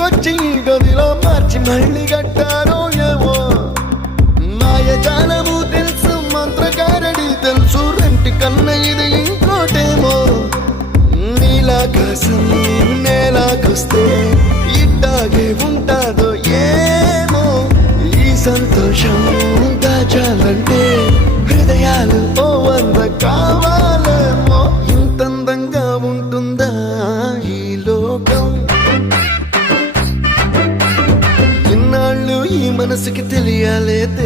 ఇంటికొచ్చి గదిలో మార్చి మళ్ళీ కట్టారో ఏమో మాయజాలము తెలుసు మంత్రకారడి తెలుసు రెంటి కన్న ఇది ఇంకోటేమో నీలాకాశం నేలాకొస్తే ఇట్టాగే ఉంటాదో ఏమో ఈ సంతోషం దాచాలంటే హృదయాలు ఓ వంద కావాలేమో ఇంతందంగా ఉంటుందా ఈ లోకం ఇన్నాళ్ళు ఈ మనసుకి తెలియాలే